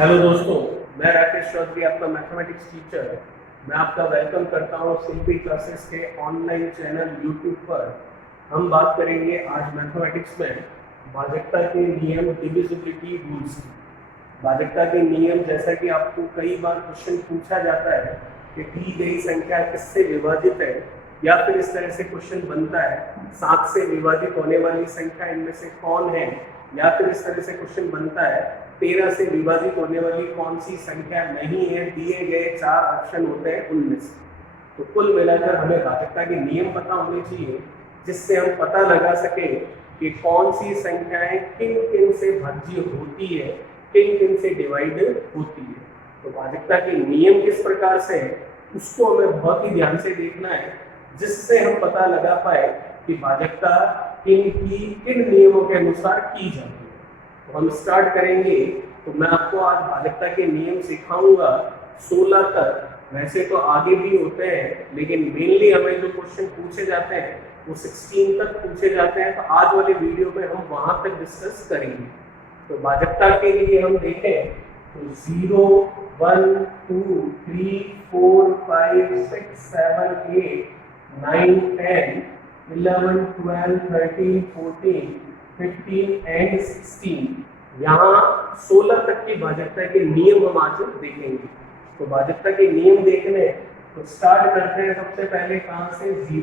Hello दोस्तों, मैं राकेश चौधरी, आपका मैथमेटिक्स टीचर। मैं आपका वेलकम करता हूँ शिल्पी क्लासेस के ऑनलाइन चैनल यूट्यूब पर। हम बात करेंगे आज मैथमेटिक्स में भाजकता के नियम, डिविजिबिलिटी रूल्स की। भाजकता के नियम, जैसा कि आपको कई बार क्वेश्चन पूछा जाता है कि दी गई संख्या किससे विभाजित है, या फिर इस तरह से क्वेश्चन बनता है 7 से विभाजित होने वाली संख्या इनमें से कौन है, या फिर इस तरह से क्वेश्चन बनता है 13 से विभाजित होने वाली कौन सी संख्या नहीं है, दिए गए 4 ऑप्शन होते हैं उनमें से। तो कुल मिलाकर हमें भाजकता के नियम पता होने चाहिए, जिससे हम पता लगा सके कि कौन सी संख्याएं किन किन से भाज्य होती है, किन किन से डिवाइड होती है। तो भाजकता के नियम किस प्रकार से है उसको हमें बहुत ही ध्यान से देखना है, जिससे हम पता लगा पाए कि भाजकता किन नियमों के अनुसार की जाती है। तो हम स्टार्ट करेंगे। तो मैं आपको आज भाजकता के नियम सिखाऊंगा 16 तक। वैसे तो आगे भी होते हैं, लेकिन मेनली हमें जो क्वेश्चन पूछे जाते हैं वो 16 तक पूछे जाते हैं। तो आज वाले वीडियो में हम वहां तक डिस्कस करेंगे। तो भाजकता के लिए हम देखें तो 0, 1, 2, 3, 4, 5, 6, 7, 8, 9, 10, 11, 12, 13, 14, 15 एंड 16। यहाँ 16 तक की भाजकता के नियम हम आज देखेंगे। तो भाजकता के नियम देखने तो स्टार्ट करते हैं सबसे पहले कहाँ से, 0 से।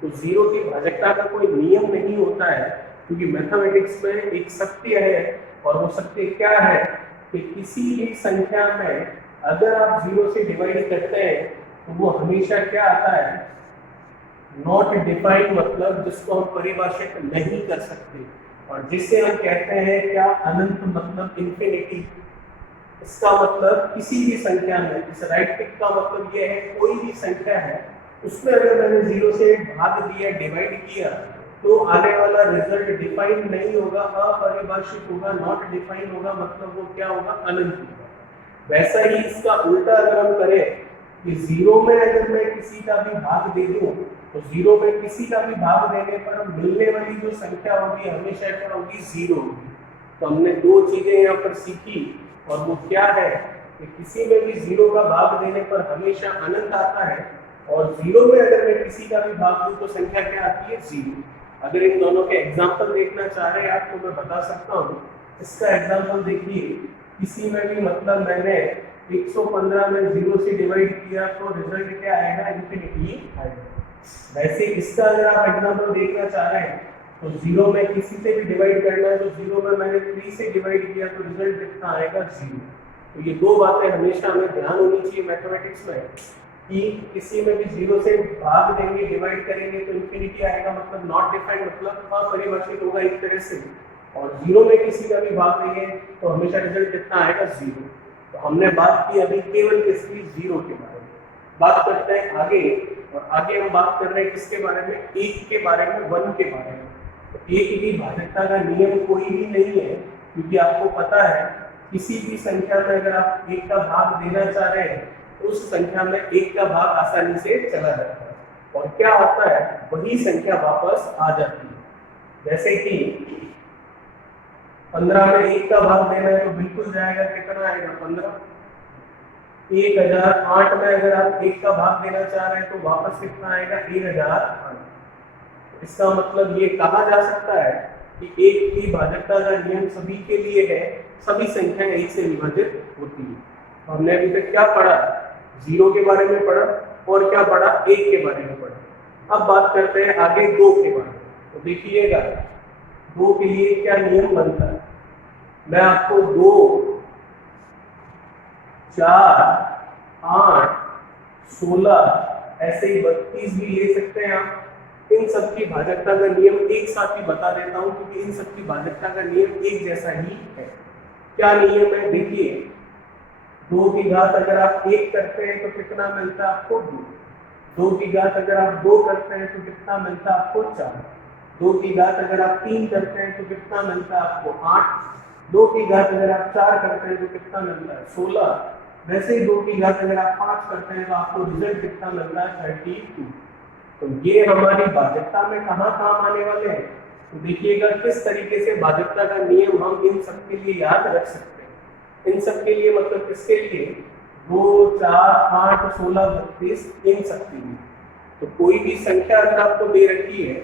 तो 0 की भाजकता का कोई नियम नहीं होता है, क्योंकि मैथमेटिक्स में एक सत्य है, और वो सत्य क्या है कि किसी भी संख्या में अगर आप 0 से डिवाइड करते हैं तो वो हमेशा क्या आता है, नॉट डिफाइंड, मतलब जिसको हम परिभाषित नहीं कर सकते, और जिसे हम कहते हैं क्या, अनंत, मतलब इंफिनिटी। इसका मतलब किसी भी संख्या में, इस राइट टिक का मतलब ये है कोई भी संख्या है उसमें अगर मैंने 0 से भाग दिया, डिवाइड किया, तो आने वाला रिजल्ट डिफाइंड नहीं होगा, अपरिभाषित होगा, नॉट डिफाइंड होगा, मतलब वो क्या होगा, अनंत होगा। वैसा ही इसका उल्टा अगर हम करें कि 0 में अगर मैं किसी का भी भाग दे दूं, तो 0 में किसी का भी भाग देने पर मिलने वाली जो संख्या होगी हमेशा क्या होगी, 0 होगी। तो हमने दो चीजें यहाँ पर सीखी, और वो क्या है कि किसी में भी 0 का भाग देने पर हमेशा अनंत आता है, और 0 में अगर मैं किसी का भी भाग दूं तो संख्या क्या आती है, 0। अगर इन दोनों के एग्जाम्पल देखना चाह रहे हैं आप तो मैं बता सकता हूँ। इसका एग्जाम्पल देखिए, किसी में भी मतलब मैंने 115 में 0 से डिवाइड किया तो रिजल्ट क्या आएगा, इन्फिनिटी आएगा। वैसे इसका अगर आप एग्जाम्पल देखना चाह रहे हैं तो 0 में किसी से भी डिवाइड करना है, तो 0 में मैंने 3 से डिवाइड किया तो रिजल्ट कितना आएगा, 0। तो ये दो बातें हमेशा हमें ध्यान होनी चाहिए मैथमेटिक्स में, कि किसी में भी 0 से भाग देंगे, डिवाइड करेंगे तो इन्फिनिटी आएगा, मतलब नॉट डिफाइंड, मतलब अपरिभाषित होगा एक तरह से, और 0 में किसी का भी भाग देंगे तो हमेशा रिजल्ट कितना आएगा, 0। तो हमने बात की अभी केवल किसकी, 0 के बारे में। बात करते हैं आगे, और आगे हम बात कर रहे हैं किसके बारे में, 1 के बारे में, 1 के बारे में। तो 1 की भाजकता का नियम कोई भी नहीं है, क्योंकि आपको पता है किसी भी संख्या में अगर आप 1 का भाग देना चाह रहे हैं तो उस संख्या में 1 का भाग आसानी से चला जाता है, और क्या होता है, वही संख्या वापस आ जाती है। जैसे कि 15 में 1 का भाग देना है तो बिल्कुल जाएगा, कितना आएगा, 15। 1008 में अगर आप 1 का भाग देना चाह रहे हैं तो वापस कितना आएगा, 1008। इसका मतलब ये कहा जा सकता है कि 1 की भाजकता का नियम सभी के लिए है, सभी संख्याएं 1 से विभाजित होती है। हमने अभी तक क्या पढ़ा, 0 के बारे में पढ़ा, और क्या पढ़ा, 1 के बारे में पढ़ा। अब बात करते हैं आगे 2 के बारे में। तो देखिएगा 2 के लिए क्या नियम बनता है। मैं आपको 2, 4, 8, 16, ऐसे ही 32 भी ले सकते हैं आप। इन सब की भाजकता का नियम एक साथ ही बता देता हूं, क्योंकि इन सब की भाजकता का नियम एक जैसा ही है। क्या नियम है, देखिए, 2 की घात अगर आप 1 करते हैं तो कितना मिलता है आपको, 2। 2 की घात अगर आप 2 करते हैं तो कितना मिलता है आपको, 4। 2 की घात अगर आप 3 करते हैं तो कितना मिलता है आपको, 8। 2 की घात अगर आप 4 करते हैं तो कितना मिलता है, 16। वैसे ही 2 की घात अगर आप 5 करते हैं तो आपको रिजल्ट कितना मिलता है, 32। तो ये हमारी भाजकता में कहाँ काम आने वाले हैं। तो देखिएगा किस तरीके से भाजकता का नियम हम इन सब के लिए याद रख सकते हैं। इन सब के लिए मतलब किसके लिए 2, 4, 8, 16, 32 इन सब के लिए। तो कोई भी संख्या अगर आपको दे रखी है,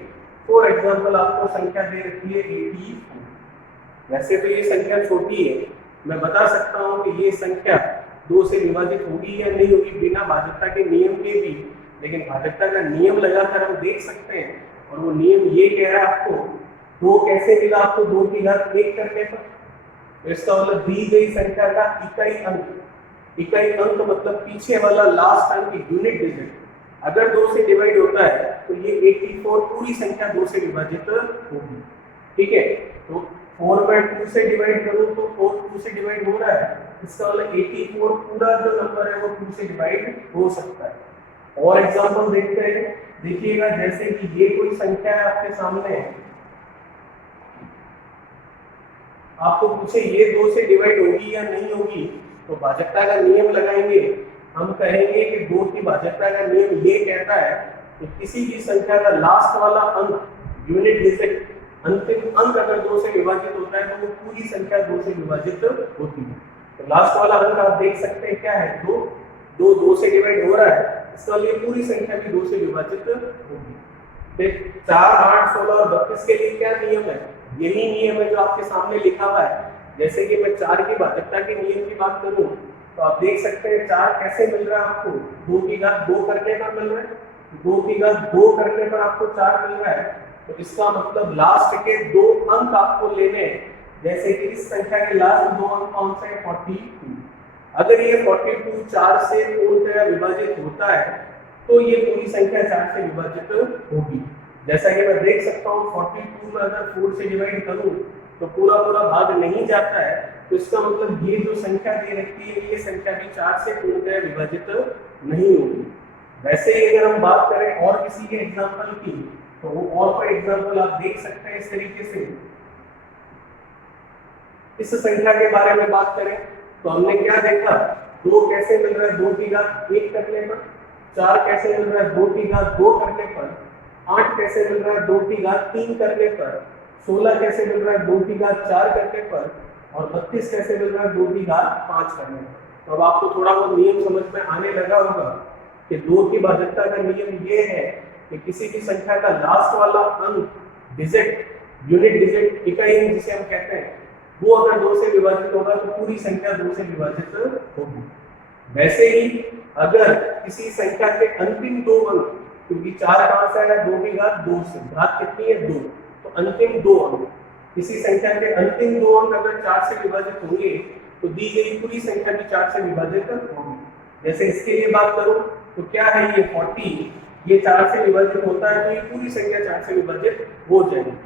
फॉर एग्जाम्पल आपको संख्या दे रखी है 84, वैसे तो ये संख्या छोटी है, मैं बता सकता हूँ कि ये संख्या 2 से विभाजित होगी या नहीं होगी बिना भाजकता के नियम के भी, लेकिन भाजकता का नियम लगाकर हम देख सकते हैं। और वो नियम ये कह रहा है आपको 2 कैसे मिला, आपको 2 की घात 1 करने पर। तो इसका मतलब दी गई संख्या का इकाई अंक मतलब पीछे वाला लास्ट अंक, यूनिट डिजिट अगर 2 से डिवाइड होता है तो ये 84 पूरी संख्या 2 से विभाजित होगी। ठीक है, तो 4 by 2 से डिवाइड करूं तो 4 2 से डिवाइड हो रहा है, इसका मतलब 84 पूरा जो नंबर है वो 2 से डिवाइड हो सकता है। और एग्जांपल देखते हैं, देखिएगा जैसे कि ये कोई संख्या है आपके सामने है, आपको पूछे ये 2 से डिवाइड होगी या नहीं होगी, तो भाजकता का नियम लगाएंगे। हम कहेंगे कि 2 की भाजकता का नियम ये कहता है कि किसी भी संख्या का लास्ट वाला अंक यूनिट डिजिट अंतिम अंक अगर 2 से विभाजित होता है तो वो पूरी संख्या 2 से विभाजित होती है। तो लास्ट वाला अंक आप देख सकते हैं क्या है, 2 से डिवाइड हो रहा है, इसका लिए पूरी संख्या भी 2 से विभाजित होगी। फिर 4, 8, 16 और 32 के लिए क्या नियम है, यही नियम है जो आपके सामने लिखा हुआ है। जैसे कि मैं 4 की भाजकता के नियम की बात करूं तो आप देख सकते हैं 4 कैसे मिल रहा है आपको, 2 की घात 2 करने पर मिल रहा है, 2 की घात 2 करने पर आपको 4 मिल रहा है। तो इसका मतलब लास्ट के 2 अंक आपको लेने हैं, जैसे कि इस संख्या के लास्ट 2 अंक कौन से हैं, 42। अगर ये 42 4 से पूर्णतः विभाजित होता है तो ये पूरी संख्या 4 से विभाजित होगी। जैसा कि मैं देख सकता हूँ 42 में अगर 4 से डिवाइड करूं तो पूरा भाग नहीं जाता है, तो इसका मतलब ये जो संख्या दे रखी है ये संख्या भी 4 से पूर्णतः विभाजित नहीं होगी। वैसे ही अगर हम बात करें और किसी के एग्जांपल की, तो वो और कोई एग्जांपल आप देख सकते हैं इस तरीके से। इस संख्या के बारे में बात करें तो हमने क्या देखा, 2 कैसे मिल रहा है 2 की घात 1 करने पर, 4 कैसे मिल रहा है 2 की घात 2 करने पर, 8 कैसे मिल रहा है 2 की घात 3 करने पर, 16 कैसे मिल रहा है 2 की घात 4 करने पर, और 32 कैसे मिल रहा है 2 की घात 5 करने पर। तो अब आपको थोड़ा बहुत नियम समझ में आने लगा होगा कि 2 की भाजकता का नियम ये है कि किसी भी संख्या का लास्ट वाला अंक डिजिट यूनिट डिजिट इकाई अंक जिसे हम कहते हैं वो अगर 2 से विभाजित होगा तो पूरी संख्या 2 से विभाजित होगी। वैसे ही अगर किसी संख्या के अंतिम 2 अंक, क्योंकि 4 कहां से आया 2 की घात 2 से, घात कितनी है 2, तो अंतिम 2 अंक, किसी संख्या के अंतिम 2 अंक अगर 4 से विभाजित होंगे तो दी गई पूरी संख्या भी 4 से विभाजित होगी। जैसे इसके लिए बात करूं तो क्या है ये 40, ये 4 से विभाजित होता है तो ये पूरी संख्या 4 से विभाजित हो जाएगी।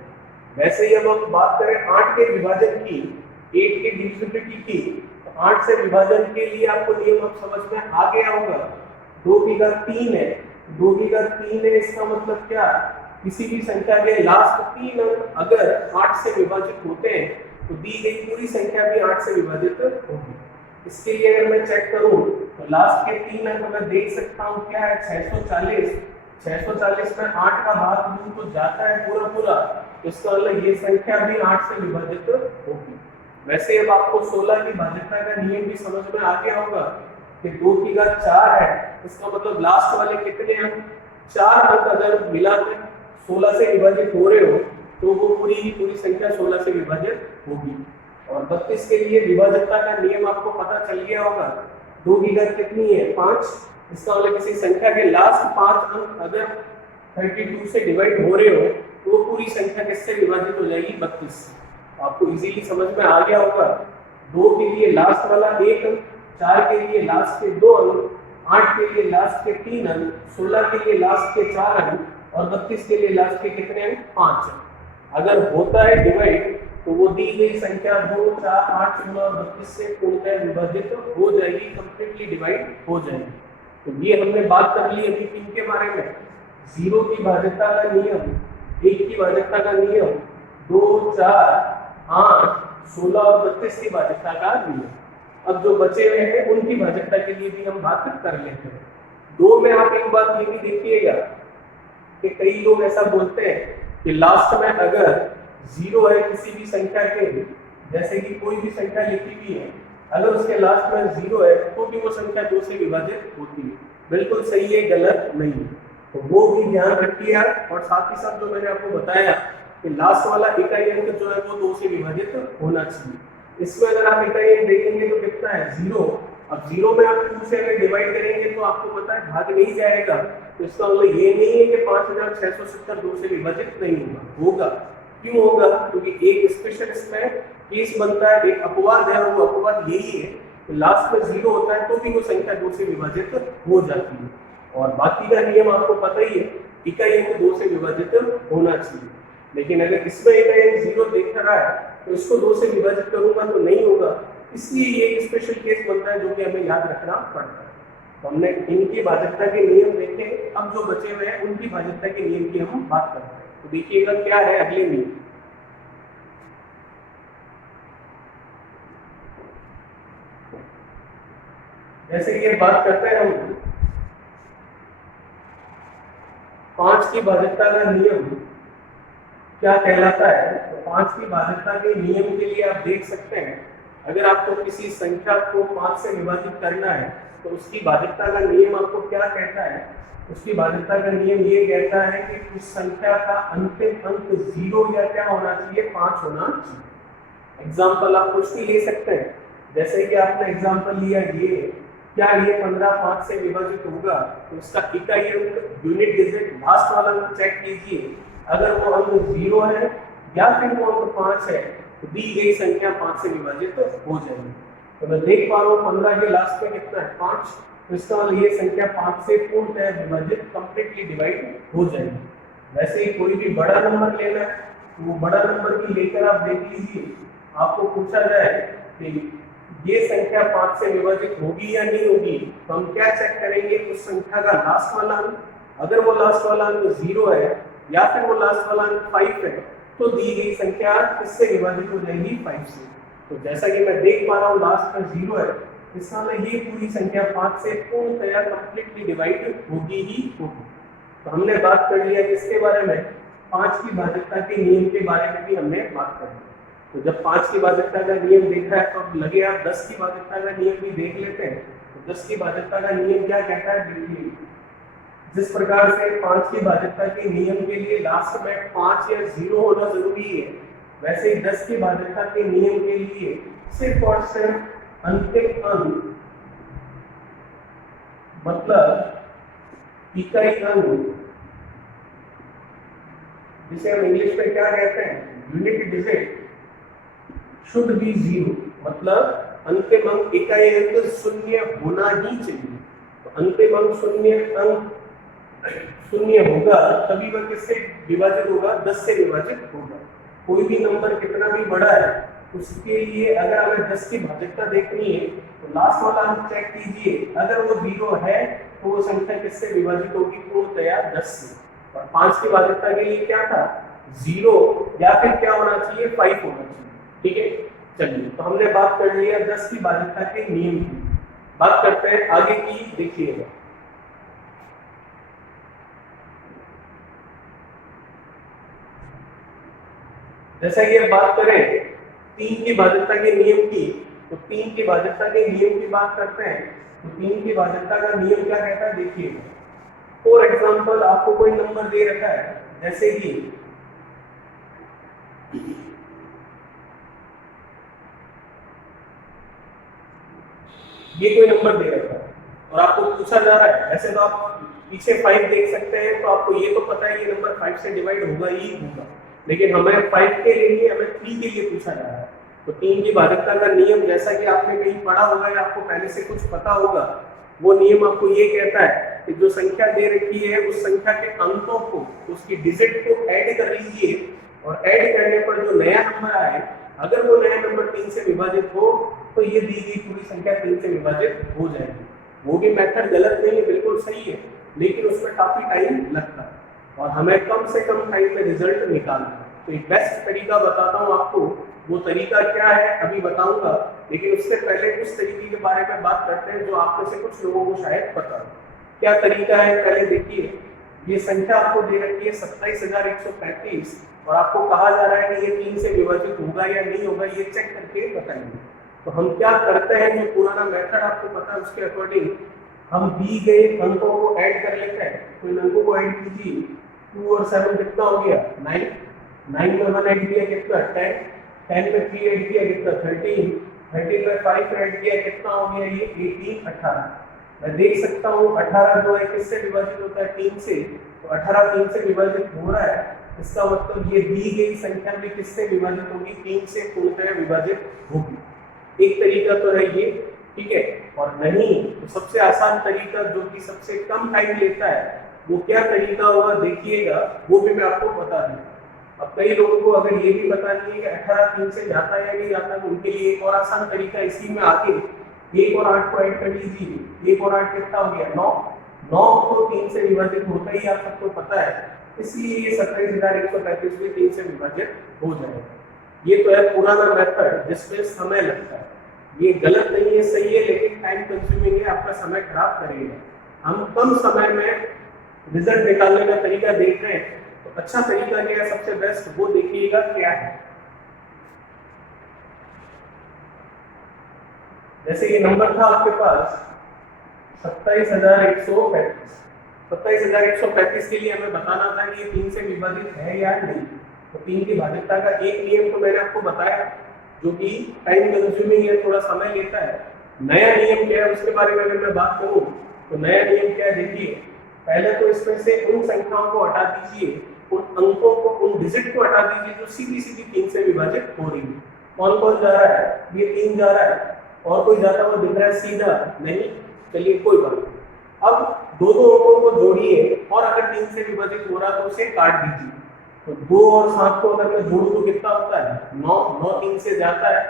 वैसे ही अब हम बात करें 8 के विभाजन की, 8 के डिविजिबिलिटी की, तो 8 से विभाजन के लिए आपको नियम अब समझ में आ गया होगा। 2 की घात 3 है, 2 की घात 3 है, इसका मतलब क्या, किसी भी संख्या के लास्ट 3 अंक अगर 8 से विभाजित होते हैं तो दी गई पूरी संख्या भी 8 से विभाजित होगी। इसके लिए अगर मैं चेक करूं तो लास्ट के 3 अंक मैं देख सकता हूं क्या है 640, 640 में 8 का भाग दूं तो जाता है पूरा, इसका मतलब ये संख्या भी 8 से विभाजित होगी। वैसे अब आपको 16 की भाजकता का नियम भी समझ में आ गया होगा कि 2 की घात 4 है, इसका मतलब लास्ट वाले कितने अंक, 4 अंक अगर मिलाकर 16 से विभाजित हो रहे हो तो वो पूरी संख्या 16 से विभाजित होगी। और 32 के लिए विभाजकता का नियम आपको पता चल गया होगा, 2 की घात कितनी है 5, इसका मतलब किसी संख्या के लास्ट 5 अंक अगर 32 से डिवाइड हो रहे हो तो वो पूरी संख्या किससे विभाजित हो जाएगी 32। आपको इजीली समझ में आ गया होगा। 2 के लिए लास्ट वाला 1 अंक, 4 के लिए लास्ट के 2 अंक, 8 के लिए लास्ट के 3 अंक, 16 के लिए लास्ट के 4 अंक और 32 के लिए लास्ट के कितने अंक 5 अंक। अगर होता है डिवाइड तो वो दी गई संख्या 2, 4, 8, 16 और 32 से पूर्णतः विभाजित हो जाएगी, कंप्लीटली डिवाइड हो जाएगी। तो ये हमने बात कर ली अभी किनके बारे में, 0 की भाजकता का नियम, 1 की भाजकता का नियम, 2, 4, 8, 16 और 32 की भाजकता का नियम। अब जो बचे हुए हैं उनकी भाजकता के लिए भी हम बात कर लेते हैं। 2 में आप एक बात ये भी देखिएगा कि कई लोग ऐसा बोलते हैं कि लास्ट में अगर 0 है किसी भी संख्या के, जैसे कि कोई भी संख्या लिखी हुई है, अगर उसके लास्ट में 0 है तो भी वो संख्या 2 से विभाजित होती है। बिल्कुल सही है, गलत नहीं है। तो वो भी ध्यान रखिए आप। और साथ ही साथ जो मैंने आपको बताया कि लास्ट वाला इकाई अंक जो है वो 2 से विभाजित होना चाहिए। इसमें अगर आप इकाई अंक देखेंगे तो कितना है 0। अब 0 में आप 2 से अगर डिवाइड करेंगे तो आपको पता है भाग नहीं जाएगा। तो इसका मतलब ये नहीं है कि 5670 2 से विभाजित नहीं होगा। क्यों होगा? क्योंकि एक स्पेशल इसमें केस बनता है, एक अपवाद है, और वो अपवाद यही है कि लास्ट में 0 होता है तो भी वो संख्या 2 से विभाजित हो जाती है। और बाकी का नियम आपको पता ही है, इकाई अंक 2 से विभाजित होना चाहिए। लेकिन अगर इसमें इकाई अंक 0 दिख रहा है तो इसको 2 से विभाजित करूंगा तो नहीं होगा। इसलिए ये एक स्पेशल केस बनता है जो कि हमें याद रखना पड़ता है। तो हमने इनकी भाजकता के नियम देखे। अब जो बचे हुए हैं उनकी भाजकता के नियम की हम बात करते हैं। तो देखिएगा क्या है अगले नियम। जैसे ये बात करते हैं हम 5 की भाजकता का नियम क्या कहलाता है। तो 5 की भाजकता के नियम के लिए आप देख सकते हैं, अगर आपको किसी संख्या को 5 से विभाजित करना है तो उसकी भाजकता का नियम आपको क्या कहता है। उसकी भाजकता का नियम ये कहता है कि उस संख्या का अंतिम अंक 0 या क्या होना चाहिए, 5 होना चाहिए। एग्जाम्पल आप कुछ भी ले सकते हैं। जैसे कि आपने एग्जाम्पल लिया ये, क्या ये 15 5 से विभाजित होगा? तो इसका इकाई अंक यूनिट डिजिट लास्ट वाला अंक चेक कीजिए। अगर वो अंक 0 है या फिर वो अंक 5 है तो दी गई संख्या 5 से विभाजित हो जाएगी। तो मैं देख पा रहा हूँ 15 के लास्ट में कितना है 5। तो इसका मतलब ये संख्या 5 से पूर्णतः विभाजित कंप्लीटली डिवाइड हो जाएगी। वैसे ही कोई भी बड़ा नंबर लेना है तो वो बड़ा नंबर भी लेकर आप देख लीजिए। आपको पूछा जाए कि ये संख्या 5 से विभाजित होगी या नहीं होगी, तो हम क्या चेक करेंगे, उस संख्या का लास्ट वाला अंक। अगर वो लास्ट वाला अंक 0 है या फिर वो लास्ट वाला अंक 5 है तो दी गई संख्या किससे विभाजित हो जाएगी, 5 से। तो जैसा कि मैं देख पा रहा हूँ लास्ट में 0 है, इसका मतलब ये पूरी संख्या 5 से पूर्णतया कंप्लीटली डिवाइड होगी ही होगी। तो हमने बात कर लिया किसके बारे में, 5 की भाजकता के नियम के बारे में भी हमने बात कर ली। तो जब 5 की भाजकता का नियम देखा है तो अब लगे आप 10 की भाजकता का नियम भी देख लेते हैं। तो 10 की भाजकता का नियम क्या कहता है, देखिए जिस प्रकार से 5 की भाजकता के नियम के लिए लास्ट में 5 या 0 होना जरूरी है, वैसे ही 10 की भाजकता के नियम के लिए सिर्फ और सिर्फ अंतिम अंक मतलब इकाई अंक, जिसे हम इंग्लिश में क्या कहते हैं, यूनिट डिजिट, शुड बी 0। मतलब अंतिम अंक इकाई अंक 0 होना ही चाहिए। तो अंतिम अंक 0 होगा तभी वह किससे विभाजित होगा, 10 से विभाजित होगा। कोई भी नंबर कितना भी बड़ा है उसके लिए अगर हमें 10 की भाजकता देखनी है तो लास्ट वाला अंक चेक कीजिए। अगर वो 0 है तो वो संख्या किससे विभाजित होगी, पूर्णतया 10 से। और 5 की भाजकता के लिए क्या था, 0 या फिर क्या होना चाहिए, 5 होना चाहिए। ठीक है, चलिए तो हमने बात कर लिया 10 की भाजकता के नियम की। बात करते हैं आगे की, देखिएगा जैसा कि अब बात करें 3 की भाजकता के नियम की, तो 3 की भाजकता के नियम की बात करते हैं। तो 3 की भाजकता का नियम क्या कहता है, देखिएगा। फॉर एग्जाम्पल आपको कोई नंबर दे रखा है, जैसे कि ये कोई नंबर दे रखा है और आपको पूछा जा रहा है, ऐसे तो आप पीछे 5 देख सकते हैं तो आपको ये तो पता है ये नंबर 5 से डिवाइड होगा ही होगा, लेकिन हमें 5 के लिए हमें 3 के लिए पूछा जा रहा है। तो 3 की भाजकता का नियम, जैसा कि आपने कहीं पढ़ा होगा या आपको पहले से कुछ पता होगा, वो नियम आपको ये कहता है कि जो संख्या दे रखी है उस संख्या के अंकों को, उसकी डिजिट को ऐड कर लीजिए और ऐड करने पर जो नया नंबर आए, अगर वो नया नंबर 3 से विभाजित हो तो ये दी गई पूरी संख्या 3 से विभाजित हो जाएगी। वो भी मेथड गलत नहीं है, बिल्कुल सही है, लेकिन उसमें काफी टाइम लगता है और हमें कम से कम टाइम में रिजल्ट निकालना है। तो एक बेस्ट तरीका बताता हूँ आपको, वो तरीका क्या है अभी बताऊंगा, लेकिन उससे पहले कुछ तरीके के बारे में बात करते हैं जो आप में से कुछ लोगों को शायद पता हो। क्या तरीका है, पहले देखिए। ये संख्या आपको दे रखी है 27,135 और आपको कहा जा रहा है कि ये 3 से विभाजित होगा या नहीं होगा, ये चेक करके बताइए। तो हम क्या करते हैं, जो पुराना मेथड आपको पता है उसके अकॉर्डिंग हम दी गए अंकों को ऐड कर लेते हैं। तो इन अंकों को ऐड कीजिए, 2 और 7 कितना हो गया 9, 9 में 1 ऐड किया कितना 10, 10 में 3 ऐड किया कितना 13, 13 में 5 ऐड किया कितना हो गया ये 18, 18। मैं देख सकता हूँ 18 जो है किससे विभाजित होता है 3 से, तो 18 3 से विभाजित हो रहा है, इसका मतलब ये दी गई संख्या भी किससे विभाजित होगी 3 से पूर्णतः विभाजित होगी। एक तरीका तो है ये, ठीक है। और नहीं तो सबसे आसान तरीका जो कि सबसे कम टाइम लेता है वो क्या तरीका होगा देखिएगा, वो भी मैं आपको बता दूं। अब कई लोगों को अगर ये भी पता नहीं है कि 18 3 से जाता है या नहीं जाता, तो उनके लिए एक और आसान तरीका इसी में आगे 1 और 8 को ऐड कर लीजिए। 1 और 8 कितना हो गया 9, 9 तो 3 से विभाजित होता ही आप सबको पता है, इसलिए ये 27,135 भी 3 से विभाजित हो जाएगा। ये तो है पुराना मेथड जिसमें समय लगता है, ये गलत नहीं है सही है, लेकिन टाइम कंज्यूमिंग है, आपका समय खराब करेगा। हम कम समय में रिजल्ट निकालने का तरीका देख रहे हैं, तो अच्छा तरीका क्या है सबसे बेस्ट वो देखिएगा क्या है। जैसे ये नंबर था आपके पास 27,135, 27,135 के लिए हमें बताना था कि ये 3 से विभाजित है या नहीं। तो 3 की भाज्यता का एक नियम तो मैंने आपको बताया, जो कि टाइम कंज्यूमिंग है, थोड़ा समय लेता है। नया नियम क्या है उसके बारे में अगर मैं बात करूं तो नया नियम क्या है देखिए, पहले तो इसमें से उन संख्याओं को हटा दीजिए, उन अंकों को, उन डिजिट को हटा दीजिए जो सीधी सीधी 3 से विभाजित हो रही है। कौन कौन जा रहा है, ये 3 जा रहा है, और कोई जाता हुआ दिख रहा है सीधा नहीं, चलिए कोई बात नहीं। अब दो दो अंकों को जोड़िए, और अगर 3 से विभाजित हो रहा तो उसे काट दीजिए। तो 2 और 7 को अगर मैं जोड़ूं तो कितना होता है 9, 9 3 से जाता है।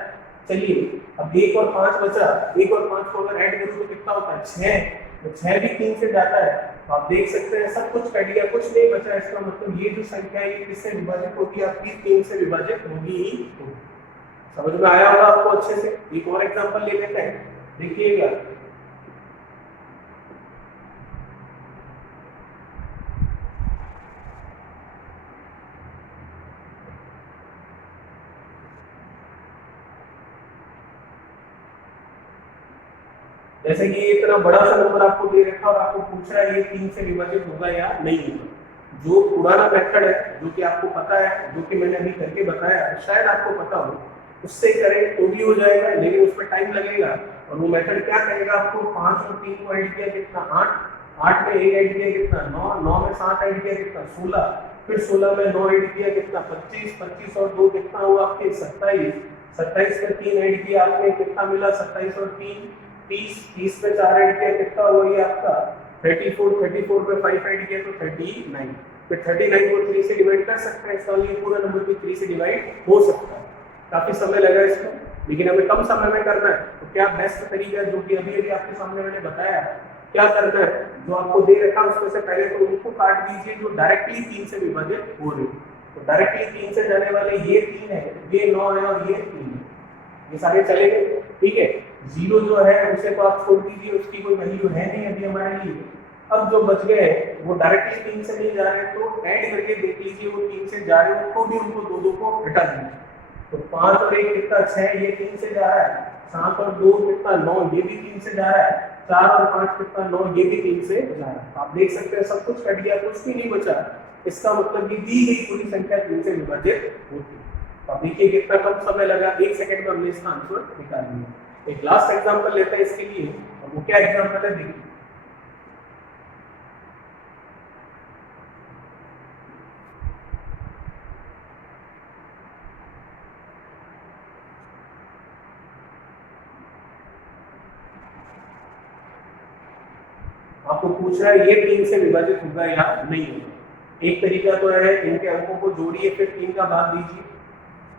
चलिए अब 1 और 5 बचा, 1 और 5 को अगर ऐड करूं तो कितना होता है 6, तो 6 भी 3 से जाता है। तो आप देख सकते हैं सब कुछ कट गया, कुछ नहीं बचा। इसका मतलब ये जो संख्या है ये किससे विभाजित होगी, आपकी 3 से विभाजित होगी ही होगी। समझ में आया होगा आपको अच्छे से। एक और एग्जांपल ले लेते हैं, देखिएगा। जैसे कि ये इतना बड़ा सा नंबर आपको दे रखा और आपको पूछ रहा है ये 3 से विभाजित होगा या नहीं होगा। जो पुराना मेथड है, जो कि आपको पता है, जो कि मैंने अभी करके बताया, शायद आपको पता हो, उससे करें तो भी हो जाएगा, लेकिन उसमें टाइम लगेगा। और वो मेथड क्या करेगा, आपको 5 और 3 को ऐड किया कितना 8, 8 में 1 ऐड किया कितना 9, 9 में 7 ऐड किया कितना 16, फिर 16 में 9 ऐड किया कितना 25, 25 और 2 कितना हुआ आपके 27, 27 में 3 ऐड किया आपने कितना मिला 27 और 3 30, 30 पे 4 ऐड किया कितना हुआ ये आपका 34, 34 पे 5 ऐड किया तो 39। फिर 39 को 3 से डिवाइड कर सकते हैं, इसका ये पूरा नंबर भी 3 से डिवाइड हो सकता है। काफी समय लगा इसमें, लेकिन हमें कम समय में करना है। तो क्या बेस्ट तरीका है, जो कि अभी अभी आपके सामने मैंने बताया, क्या करना है, जो आपको दे रखा है उसमें से पहले तो उनको काट दीजिए जो डायरेक्टली 3 से विभाजित हो रही है। तो डायरेक्टली 3 से जाने वाले ये 3 है, ये 9 है और ये 3 है, ये सारे चलेंगे, ठीक है। 0 जो है उसे तो आप छोड़ दीजिए, उसकी कोई वैल्यू है नहीं अभी हमारे लिए। अब जो बच गए वो डायरेक्टली 3 से नहीं जा रहे, तो ऐड करके देख लीजिए, वो 3 से जा रहे हो तो भी उनको 2 को हटा दीजिए। तो 5 और 1 कितना 6, ये 3 से जा रहा है, 7 और 2 कितना 9, ये भी 3 से जा रहा है, 4 और 5 कितना 9, ये भी 3 से जा रहा है। आप देख सकते हैं सब कुछ कट गया, कुछ भी नहीं बचा। इसका मतलब कि दी गई पूरी संख्या 3 से विभाजित होती है। तो देखिए कितना कम समय लगा, 1 सेकंड में हमने इसका आंसर निकाल लिया। एक लास्ट एग्जांपल लेते हैं इसके लिए, और वो क्या एग्जांपल है देखिए। आपको पूछ रहा है ये 3 से विभाजित होगा या नहीं होगा। एक तरीका तो है इनके अंकों को जोड़िए फिर 3 का भाग दीजिए,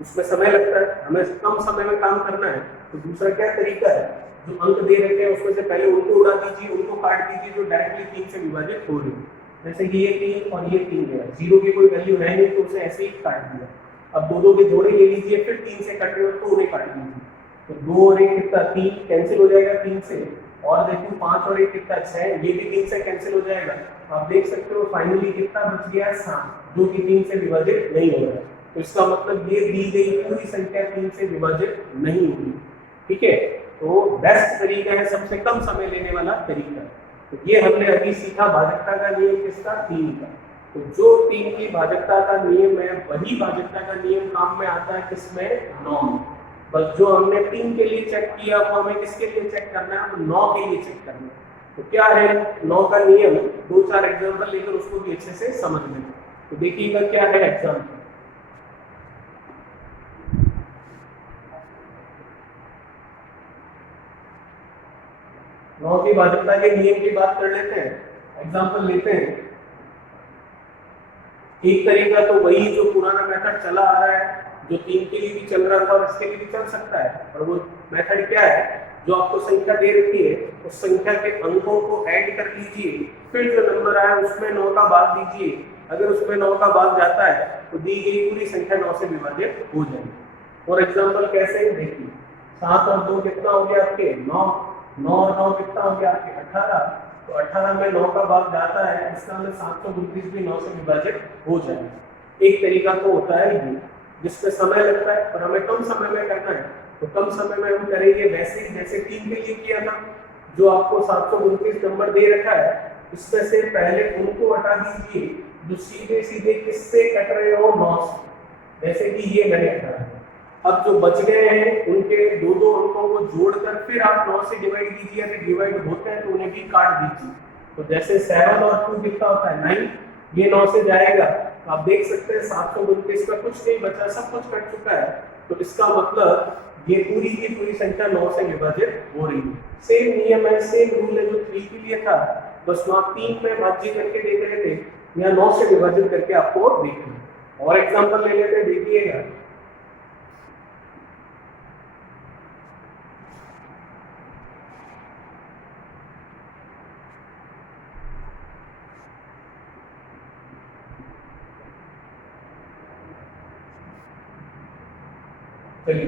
उसमें समय लगता है, हमें कम समय में काम करना है। तो दूसरा क्या तरीका है, जो अंक दे रखे हैं उसमें से पहले उनको उड़ा दीजिए, उनको काट दीजिए जो डायरेक्टली 3 से विभाजित हो रही है। जैसे कि ये 3 और ये 3 गया, 0 की कोई वैल्यू है नहीं तो उसे ऐसे ही काट दिया। अब 2 के जोड़े ले लीजिए, फिर 3 से कट रहे हो तो उन्हें काट दीजिए। तो 2 और 1 कितना 3 कैंसिल हो जाएगा 3 से, और देखो 5 और 1 कितना 6, ये भी 3 से कैंसिल हो जाएगा। आप देख सकते हो फाइनली कितना बच गया 7, जो कि 3 से विभाजित नहीं हो रहा है। तो इसका मतलब ये दी गई पूरी संख्या 3 से विभाजित नहीं होगी। ठीक है, तो बेस्ट तरीका है सबसे कम समय लेने वाला तरीका। तो ये हमने अभी सीखा भाजकता का नियम किसका, 3 का। तो जो 3 की भाजकता का नियम है वही भाजकता का नियम काम में आता है किसमें, 9 में। बस जो हमने 3 के लिए चेक किया वो हमें किसके लिए चेक करना है, तो 9 के लिए चेक करना है। तो क्या है 9 का नियम, 2-4 एग्जाम्पल लेकर उसको भी अच्छे से समझ लें। तो देखिएगा क्या है एग्जाम्पल। 9 की भाजकता के नियम की बात कर लेते हैं, एग्जाम्पल लेते हैं। एक तरीका तो वही जो पुराना मेथड चला आ रहा है, जो 3 के लिए भी चल रहा था और इसके लिए भी चल सकता है। और वो मेथड क्या है, जो आपको संख्या दे रखी है उस संख्या के अंकों को ऐड कर लीजिए, फिर जो नंबर आया उसमें 9 का भाग दीजिए। अगर उसमें 9 का भाग जाता है तो दी गई पूरी संख्या 9 से विभाजित हो जाएगी। और एग्जाम्पल कैसे, देखिए 7 और 2 कितना हो गया आपके 9, 9 और 9 कितना हो गया आपके 18। तो 18 में 9 का भाग जाता है, इसका मतलब 729 भी 9 से विभाजित हो जाएगा। एक तरीका तो होता है ये जिसमें समय लगता है, पर हमें कम समय में करना है। तो कम समय में हम करेंगे वैसे ही जैसे 3 के लिए किया था। जो आपको 729 नंबर दे रखा है इसमें से पहले उनको हटा दीजिए जो सीधे सीधे किससे कट रहे हो, 9 से। जैसे कि ये मैंने हटाया। अब जो बच गए हैं उनके 2-2 अंकों को जोड़कर फिर आप 9 से डिवाइड कीजिए। अगर डिवाइड होते हैं तो उन्हें भी काट दीजिए। तो जैसे 7 और 2 कितना होता है 9, ये 9 से जाएगा। तो आप देख सकते हैं 729 का कुछ नहीं बचा, सब कुछ कट चुका है। तो इसका मतलब ये पूरी की पूरी संख्या 9 से विभाजित हो रही है। सेम नियम है, सेम रूल है जो 3 के लिए था, बस वहां 3 में भाज्य करके देख रहे थे, यहाँ 9 से विभाजित करके आपको देखना। और एग्जाम्पल ले लेते हैं, देखिएगा। चलिए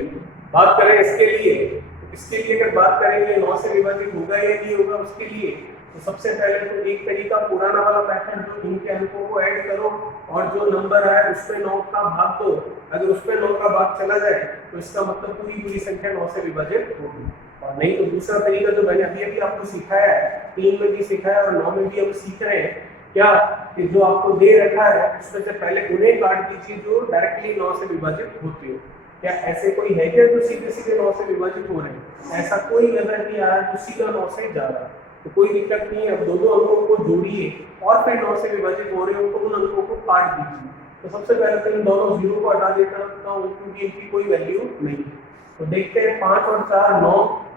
बात करें इसके लिए। इसके लिए अगर बात करेंगे 9 से विभाजित होगा या नहीं होगा उसके लिए, तो सबसे पहले तो एक तरीका पुराना वाला पैटर्न, जो इनके अंकों को ऐड करो और जो नंबर है उस पे 9 का भाग दो। अगर उस पे 9 का भाग चला जाए तो इसका मतलब पूरी पूरी संख्या 9 से विभाजित होगी। और नहीं तो दूसरा तरीका जो मैंने अभी अभी आपको सिखाया है, 3 में भी सिखाया और 9 में भी हम सीख रहे हैं, क्या कि जो आपको दे रखा है उसमें से पहले उन्हें काट दीजिए जो डायरेक्टली 9 से विभाजित होती हो। क्या ऐसे कोई है क्या जो सीधे सीधे 9 से विभाजित हो रहे हैं? ऐसा कोई नजर नहीं आ रहा है जो सीधा 9 से जा रहा है। तो कोई दिक्कत नहीं है। अब 2-2 अंकों को जोड़िए और फिर 9 से विभाजित हो रहे हो तो उन अंकों को काट दीजिए। तो सबसे पहले तो इन दोनों जीरो को हटा देता हूँ क्योंकि इनकी कोई वैल्यू नहीं है। तो देखते हैं 5 और 4 9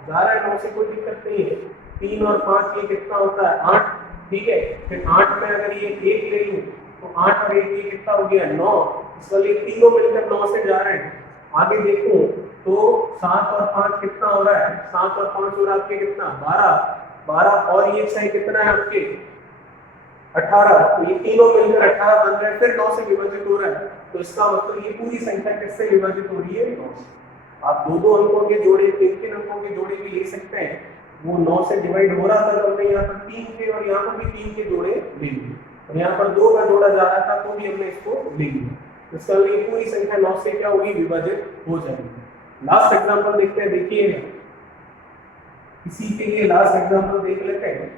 जा रहा है, 9 से कोई दिक्कत नहीं है। 3 और 5 ये कितना होता है 8, ठीक है। फिर 8 में अगर ये 1 ले लूं तो 8 और 1 ये कितना हो गया 9। इस वाले तीनों मिलकर 9 से जा रहे हैं। आगे देखो तो 7 और 5 कितना हो रहा है, 7 और 5 और आपके कितना 12, 12 और ये 6 कितना है आपके 18। तो ये तीनों मिलकर 18 बन रहे हैं, फिर 9 से विभाजित हो रहा है। तो इसका मतलब ये पूरी संख्या किससे विभाजित हो रही है, 9 से। आप 2-2 अंकों के जोड़े 3-3 अंकों के जोड़े भी ले सकते हैं। वो 9 से डिवाइड हो रहा था तो हमने यहाँ पर 3 के और यहाँ पर भी 3 के जोड़े ले लिए, और यहाँ पर 2 का जोड़ा जा रहा था तो भी हमने इसको ले लिया। इसका ये पूरी संख्या 9 से क्या होगी, विभाजित हो जाएगी। लास्ट एग्जांपल देखते हैं, देखिएगा इसी के लिए लास्ट एग्जांपल देख लेते हैं।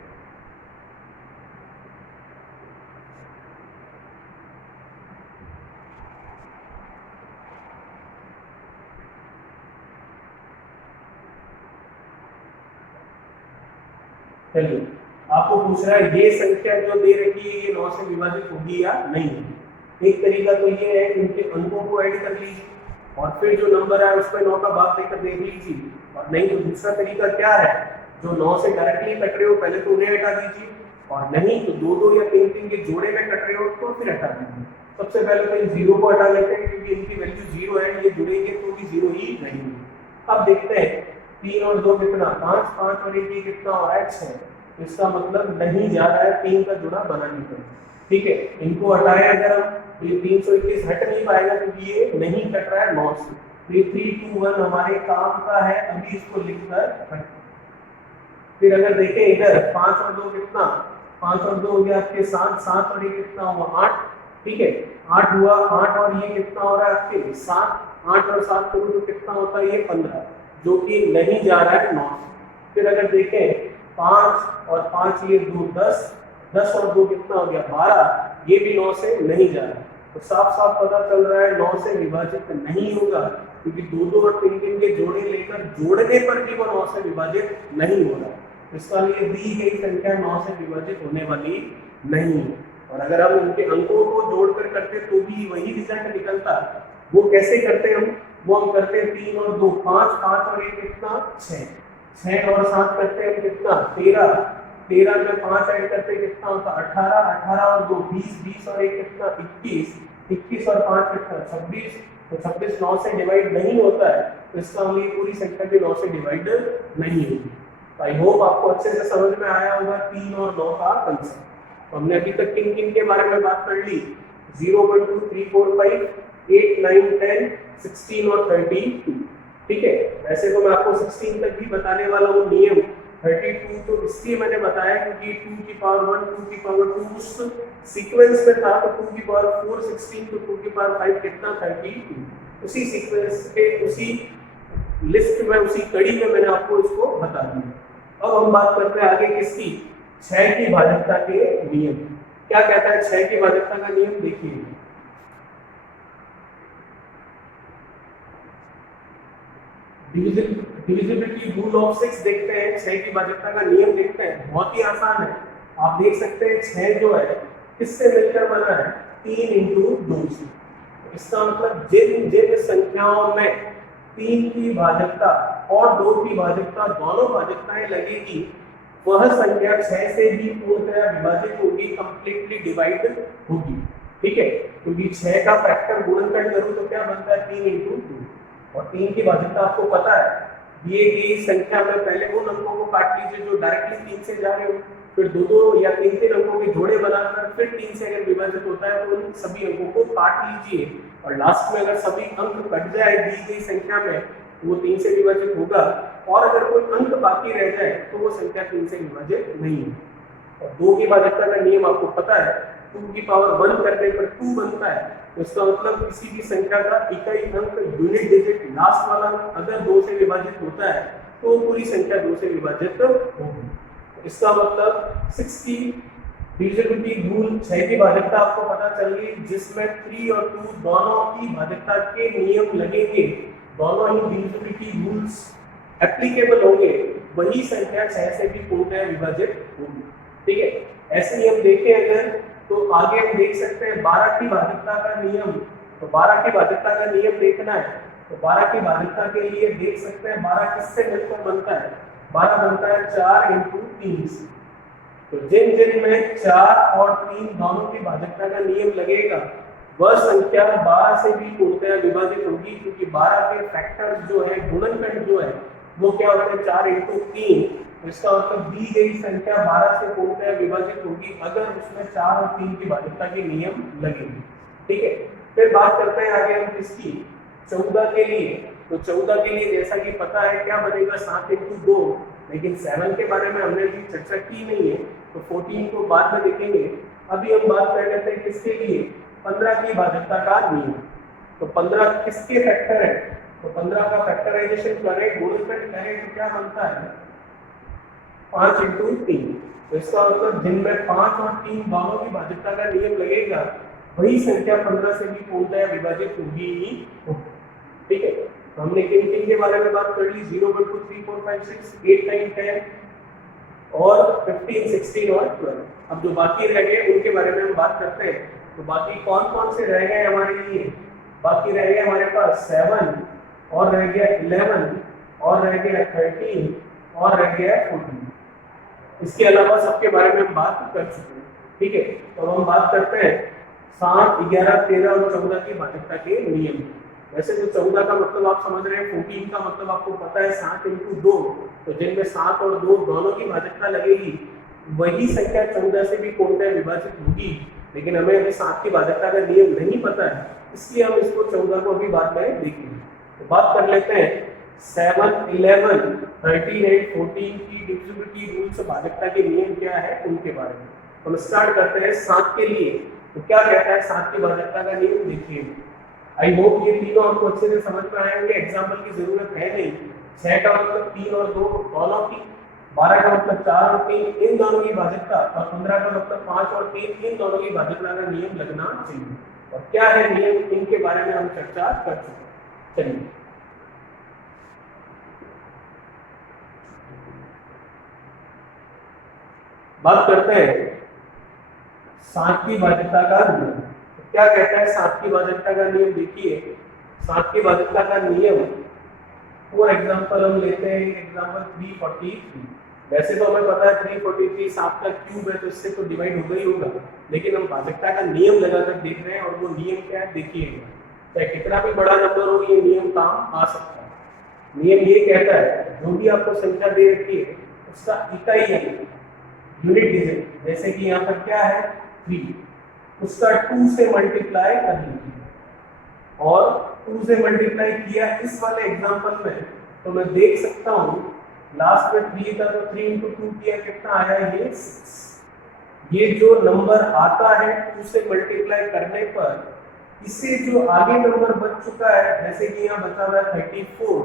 चलिए आपको पूछ रहा है ये संख्या जो दे रखी है ये 9 से विभाजित होगी या नहीं। एक तरीका तो ये है इनके अंकों को ऐड कर लीजिए और फिर जो नंबर है उस पर 9 का भाग देकर देख लीजिए। और नहीं तो दूसरा तरीका क्या है, जो 9 से डायरेक्टली कट रहे हो पहले तो उन्हें हटा दीजिए, और नहीं तो 2-2 या 3-3 के जोड़े में कट रहे हो तो फिर हटा दीजिए। सबसे पहले तो इन जीरो को हटा लेते हैं क्योंकि इनकी वैल्यू जीरो है, ये जुड़ेंगे तो भी जीरो ही रहेंगे। अब देखते हैं 3 और 2 कितना 5, 5 और 1 कितना हो रहा है 6। इसका मतलब नहीं जा रहा है, 3 का जुड़ा बना नहीं पड़ेगा, ठीक है। इनको हटाए अगर हम तो ये 321 हट नहीं पाएगा क्योंकि ये नहीं कट रहा है 9 से। तो ये 3, 2, 1 हमारे काम का है, अभी इसको लिखकर फिर अगर देखें इधर 5 और 2 कितना, 5 और 2 हो गया आपके 7, 7 और ये कितना हुआ 8, ठीक है 8 हुआ। 8 और ये कितना हो रहा है आपके 7, 8 और 7 करूँ तो कितना होता है ये 15। जो कि नहीं जा रहा है 9 से। फिर अगर देखें 5 और 5 ये 2 10, 10 और 2 कितना हो गया 12, ये भी 9 से नहीं जा रहा। तो साफ साफ पता चल रहा है 9 से विभाजित नहीं होगा, क्योंकि 2 और 3 के जोड़े लेकर जोड़ने पर भी वो 9 से विभाजित नहीं हो रहा। इसका लिए दी गई संख्या 9 से विभाजित होने वाली नहीं है। और अगर हम उनके अंकों को जोड़कर करते तो भी वही रिजल्ट निकलता। वो कैसे करते हम? वो हम करते 3 और 2 5, 5 और 1 कितना 6, 6 और 7 करते हैं कितना 13, 13 में 5 ऐड करते कितना होता 18, 18 और 2 20, 20 और 1 कितना 21, 21 और 5 कितना 26। तो 26 9 से डिवाइड नहीं होता है, तो इसका मतलब ये पूरी संख्या भी 9 से डिवाइड नहीं होगी। तो आई होप आपको अच्छे से समझ में आया होगा 3 और 9 का कंसेप्ट। तो हमने अभी तक किन किन के बारे में बात कर ली? 0 1 2 3 4 5 8 9 10 16 और 32। ठीक है, वैसे तो मैं आपको 16 तक भी बताने वाला हूँ नियम। 32 तो इसलिए मैंने बताया क्योंकि 2 की पावर 1 2 की पावर 2 उस सीक्वेंस में था, तो 2 की पावर 4 16, तो 2 की पावर 5 कितना 32। उसी सीक्वेंस के उसी लिस्ट में उसी कड़ी में मैंने आपको इसको बता दिया। अब हम बात करते हैं आगे किसकी? 6 की भाजकता के नियम। क्या कहता है 6 की भाजकता का नियम? देखिए डिविजिबिलिटी रूल ऑफ 6 देखते हैं, 6 की भाजकता का नियम देखते हैं। बहुत ही आसान है, आप देख सकते हैं 6 जो है किससे मिलकर बना है? 3 × 2 से। इसका मतलब जिन जिन संख्याओं में 3 की भाजकता और 2 की भाजकता दोनों भाजकताएं लगेगी, वह संख्या 6 से भी पूर्णतः विभाजित होगी, कंप्लीटली डिवाइड होगी। ठीक है, क्योंकि 6 का फैक्टर गुणनखंड करूं तो क्या बनता है 3 × 2, और 3 की भाजकता आपको पता है दिए गई संख्या में पहले उन अंकों को काट लीजिए जो डायरेक्टली 3 से जा रहे हो, फिर 2 या 3 अंकों के जोड़े बनाकर फिर 3 से अगर विभाजित होता है तो उन सभी अंकों को काट लीजिए, और लास्ट में अगर सभी अंक कट जाए दी गई संख्या में तो वो 3 से विभाजित होगा, और अगर कोई अंक बाकी रह जाए तो वो संख्या 3 से विभाजित नहीं होगी। और 2 की भाजकता का नियम आपको पता है, 2 की पावर 1 करने पर 2 बनता है, तो इसका मतलब किसी भी संख्या का इकाई अंक यूनिट डिजिट लास्ट वाला अगर 2 से विभाजित होता है तो पूरी संख्या 2 से विभाजित होगी। इसका मतलब 6 की डिविजिबिलिटी रूल 6 की भाजकता आपको पता चल गई, जिसमें 3 और 2 दोनों की भाजकता के नियम लगेंगे, दोनों ही डिविजिबिलिटी रूल्स एप्लीकेबल होंगे, वही संख्या 6 से भी पूर्णतः विभाजित होगी। ठीक है, ऐसे नियम देखें अगर तो आगे हम देख सकते हैं 12 की भाजकता का नियम। तो 12 की भाजकता का नियम देखना है तो 12 की भाजकता के लिए देख सकते हैं 12 किससे मिलकर बनता है? 12 बनता है 4 × 3 से। तो जिन जिन में 4 और 3 दोनों की भाजकता का नियम लगेगा वह संख्या 12 से भी पूर्णतः विभाजित होगी, क्योंकि 12 के फैक्टर्स जो है गुणनखंड जो है वो क्या होता है 4 × 3। इसका मतलब दी गई संख्या 12 से पूर्णतः विभाजित होगी अगर उसमें 4 और 3 की भाजकता के नियम लगेंगे। ठीक है, फिर बात करते हैं आगे हम किसकी? 14 के लिए। तो 14 के लिए जैसा कि पता है क्या बनेगा 7 × 2, लेकिन 7 के बारे में हमने अभी चर्चा की नहीं है, तो 14 को बाद में देखेंगे। अभी हम बात कर लेते हैं किसके लिए? 15 की भाजकता का नियम। तो 15 किसके फैक्टर है? तो 15 का फैक्टराइजेशन करें, गुणनखंड करें तो क्या बनता है 5 × 3। तो इसका मतलब जिनमें 5 और 3 दोनों की भाजकता का नियम लगेगा वही संख्या 15 से भी पूर्णतः विभाजित होगी ही होगी। ठीक है, तो हमने किन किन के बारे में बात कर ली? 0 1 2 3 4 5 6 8 9 10 और 15 16 और 12। अब जो बाकी रह गए उनके बारे में हम बात करते हैं। तो बाकी कौन कौन से रह गए हमारे लिए? बाकी रह गए हमारे पास 7 और रह गया 11 और रह गया 13 और रह गया 14। इसके अलावा सबके बारे में हम बात कर चुके हैं। ठीक है, तो हम बात करते हैं 7 11 13 और 14 की भाजकता के नियम। वैसे तो 14 का मतलब आप समझ रहे हैं, 14 का मतलब आपको पता है 7 × 2। तो जिनमें 7 और 2 दोनों की भाजकता लगेगी वही संख्या 14 से भी पूर्णतः विभाजित होगी, लेकिन हमें अभी 7 की भाजकता का नियम नहीं पता है, इसलिए हम इसको 14 को अभी बाद में देखेंगे। तो बात कर लेते हैं 7 11 13 8 14 की डिविजिबिलिटी रूल्स भाजकता के नियम क्या है उनके बारे में। हम स्टार्ट करते हैं 7 के लिए। तो क्या कहता है 7 की भाजकता का नियम? देखिए आई होप ये तीनों आपको अच्छे से समझ में आएंगे। एग्जाम्पल की जरूरत है नहीं। 6 का मतलब 3 और 2 दोनों की, 12 का मतलब 4 और 3 इन दोनों की भाजकता, और 15 का मतलब 5 और 3 इन दोनों की भाजकता का नियम लगना चाहिए। और क्या है नियम, इनके बारे में हम चर्चा कर चुके। चलिए बात करते हैं 7 की भाजकता का नियम। तो क्या कहता है 7 की भाजकता का नियम? देखिए 7 की भाजकता का नियम, फॉर एग्जांपल हम लेते हैं एग्जांपल 343। वैसे तो हमें पता है 343 7 का क्यूब है, तो इससे तो डिवाइड होगा ही होगा, लेकिन हम भाजकता का नियम लगाकर देख रहे हैं। और वो नियम क्या है देखिएगा, चाहे कितना भी बड़ा नंबर हो ये नियम काम आ सकता है। नियम ये कहता है जो भी आपको संख्या दे रखी है उसका इकाई अंक, यूनिट डिजिट, जैसे कि यहाँ पर क्या है 3, उसका 2 से मल्टीप्लाई कर लीजिए। और 2 से मल्टीप्लाई किया इस वाले एग्जांपल में, तो मैं देख सकता हूँ लास्ट में 3 था, तो 3 × 2 किया कितना आया ये 6। ये जो नंबर आता है 2 से मल्टीप्लाई करने पर, इससे जो आगे नंबर बच चुका है, जैसे कि यहाँ बचा हुआ है 34,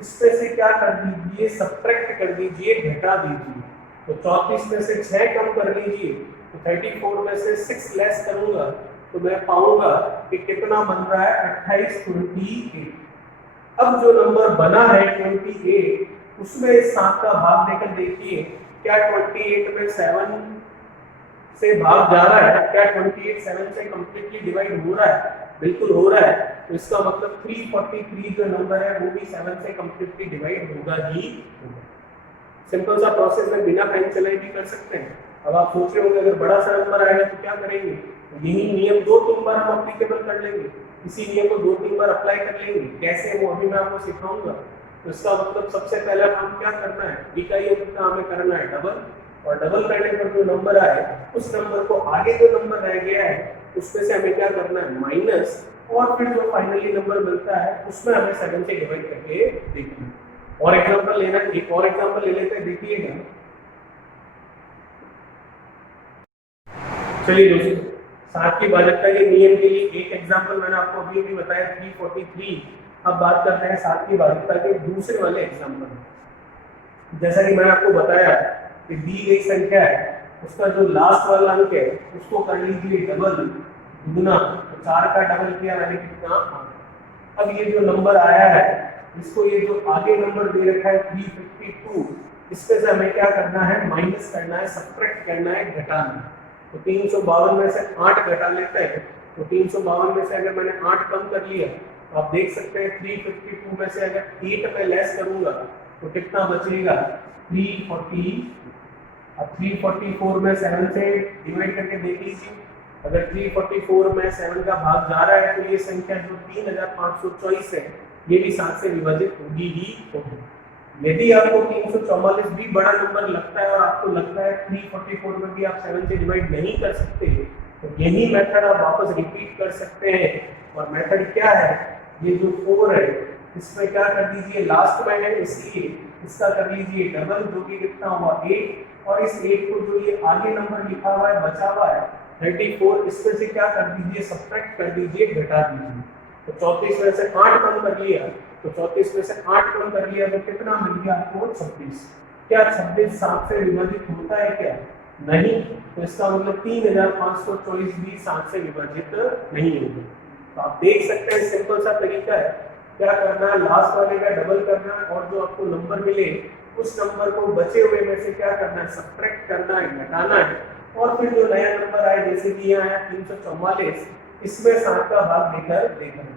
इसमें से क्या कर दीजिए, सब्ट्रैक्ट कर दीजिए, घटा दीजिए। तो 34 में से 6 कम कर लीजिए, तो 34 में से 6 लेस करूंगा तो मैं पाऊंगा कि कितना बन रहा है 28, 28। अब जो नंबर बना है 28, उसमें इस 7 का भाग देकर देखिए, क्या 28 में 7 से भाग जा रहा है? क्या 28 7 से कंप्लीटली डिवाइड हो रहा है? बिल्कुल हो रहा है। तो इसका मतलब 343 जो नंबर है वो भी 7 से कंप्लीटली डिवाइड होगा ही होगा। सिंपल सा प्रोसेस में बिना पेन चलाए भी कर सकते हैं। अब आप सोच रहे होंगे अगर बड़ा सा नंबर आएगा तो क्या करेंगे? यही नियम 2-3 बार हम अप्लीकेबल कर लेंगे, इसी नियम को 2-3 बार अप्लाई कर लेंगे। कैसे वो अभी मैं आपको सिखाऊंगा। तो इसका मतलब सबसे पहले काम क्या करना है, इकाई अंक का हमें करना है डबल, और डबल करने पर जो नंबर आए उस नंबर को आगे जो नंबर रह गया है उसमें से हमें क्या करना है माइनस, और फिर जो फाइनली नंबर मिलता है उसमें हमें 7 से डिवाइड करके देखना है। और एग्जांपल लेना, एक और एग्जांपल ले लेते हैं, देखिएगा। चलिए दोस्तों 7 की भाजकता के नियम के लिए एक एग्जांपल मैंने आपको अभी भी बताया 343। अब बात करते हैं 7 की भाजकता के दूसरे वाले एग्जांपल। जैसा कि मैंने आपको बताया कि दी गई संख्या है उसका जो लास्ट वाला अंक है उसको कर लीजिए डबल, दुगुना, तो 4 का डबल किया यानी कितना 8। अब ये जो नंबर आया है इसको, ये जो आगे नंबर दे रखा है 352, इसमें से हमें क्या करना है, माइनस करना है, सब्ट्रैक्ट करना है, घटाना है। तो 352 में से 8 घटा लेते हैं। तो 352 में से अगर मैंने 8 कम कर लिया तो आप देख सकते हैं 352 में से अगर 8 में लेस करूंगा तो कितना बचेगा 340। अब 344 में 7 से डिवाइड करके देख लीजिए, अगर 344 में 7 का भाग जा रहा है तो ये संख्या जो 3524 है ये भी 7 से विभाजित होगी ही होगी। यदि आपको 344 भी बड़ा नंबर लगता है और आपको लगता है 344 में भी आप 7 से डिवाइड नहीं कर सकते, तो यही मेथड आप वापस रिपीट कर सकते हैं। और मेथड क्या है, ये जो 4 है इसमें क्या कर दीजिए, लास्ट में है इसलिए इसका कर लीजिए डबल, जो कि कितना हुआ 8, और इस 8 को जो ये आगे नंबर लिखा हुआ है बचा हुआ है 34, इसमें से क्या कर दीजिए, सब्ट्रैक्ट कर दीजिए, घटा दीजिए। तो 34 में से 8 कम कर लिया, तो 34 में से 8 कम कर लिया तो कितना मिल गया आपको 26। क्या 26 7 से विभाजित होता है क्या? नहीं। तो इसका मतलब 3524 भी 7 से विभाजित नहीं होगा। तो आप देख सकते हैं सिंपल सा तरीका है, क्या करना है, लास्ट वाले का डबल करना है, और जो आपको नंबर मिले उस नंबर को बचे हुए में से क्या करना है, सब्ट्रैक्ट करना है, घटाना है, और फिर जो नया नंबर आए जैसे कि यहाँ आया 344, इसमें 7 का भाग देकर देखना है।